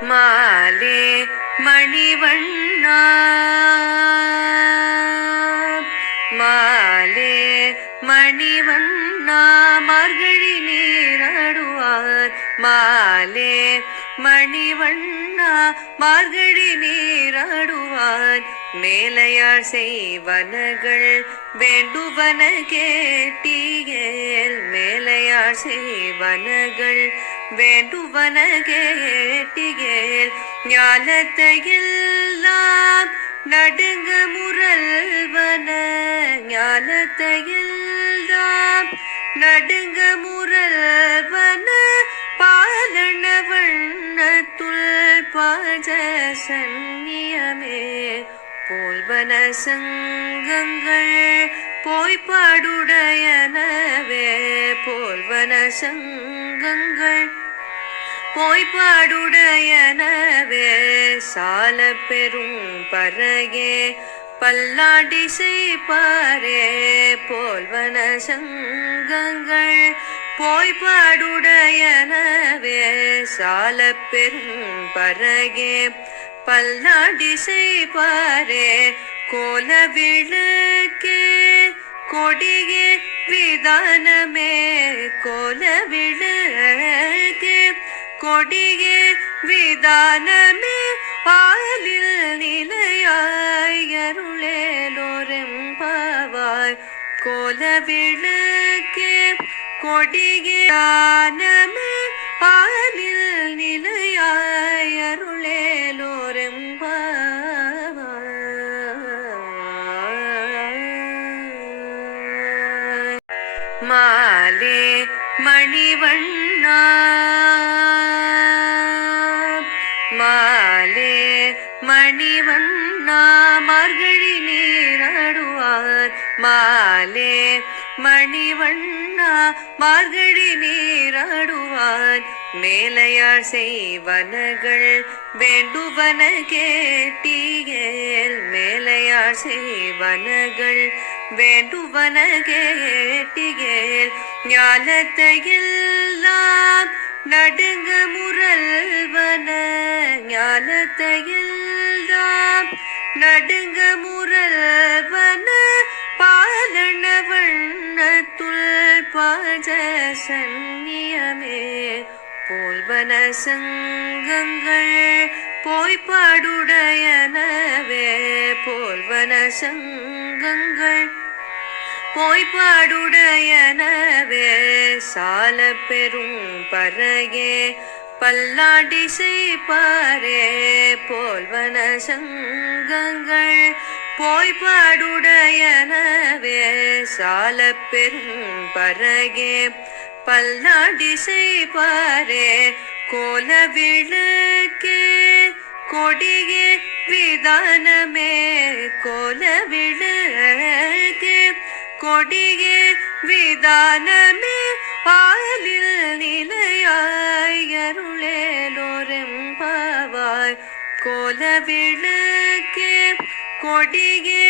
மாலே மணிவண்ணா மாலே மணிவண்ணா மார்கழி நீராடுவார் மாலே மணிவண்ணா மார்கழி நீராடுவார் மேலையார் செய்வனகள் வேண்டுவன கேட்டீயேல் மேலையார் செய்வனகள் வேண்டுவன கேட்டீயேல் ஞானத்தையெல்லாம் நடுங்க முரல்வன ஞானத்தையெல்லாம் நடுங்க முரல்வன பாலன வண்ணத்துள் பாஜ சந்நியமே போல்வன சங்கங்கள் போய்பாடுடையனவே போல்வன சங்கங்கள் போய்பாடுடையனவே சால பெரும் பறையே பல்லாடி செய்பாரே போல்வன சங்கங்கள் போய்பாடுடையனவே சால பெரும் பறையே பல்லாடி செய்பாரே கோல விளக்கே கொடியே விதானமே கோல விளக்கே கொடியே விதானமே ஆலில் நிலையாய் அருளேலோரெம்பாவாய் கோல விளக்கே கொடியே தானமே ஆலில் நிலையாய் அருளேலோரெம்பாவாய் மாலே மணிவண்ணா மாலே மணிவண்ணா மார்கழி நீராடுவார் மாலே மணிவண்ணா மார்கழி நீராடுவார் மேலையார் செய்வனகள் வேண்டுவன கேட்டீயேல் மேலையார் செய்வனகள் வேண்டுவன கேட்டீயேல் ஞானத்தையெல்லாம் நடுங்க முரல்வன ஞானத்தையெல்லாம் நடுங்க முரல்வன பாலன வண்ணத்துள் பாஜ சந்நியமே போல்வன சங்கங்கள் போய்பாடுடையனவே போல்வன சங்கங்கள் போய்பாடுடையனவே சால பெரும் பறையே பல்லாடி செய்பாரே போல்வன சங்கங்கள் போய்பாடுடையனவே சால பெரும் பறையே பல்லாடி செய்பாரே கோல விளக்கே கொடியே விதானமே கோல விளக்கே கொடியே விதானமே ஆலில் நிலையாய் அருளேலோரெம்பாவாய் கோல விளக்கே கொடியே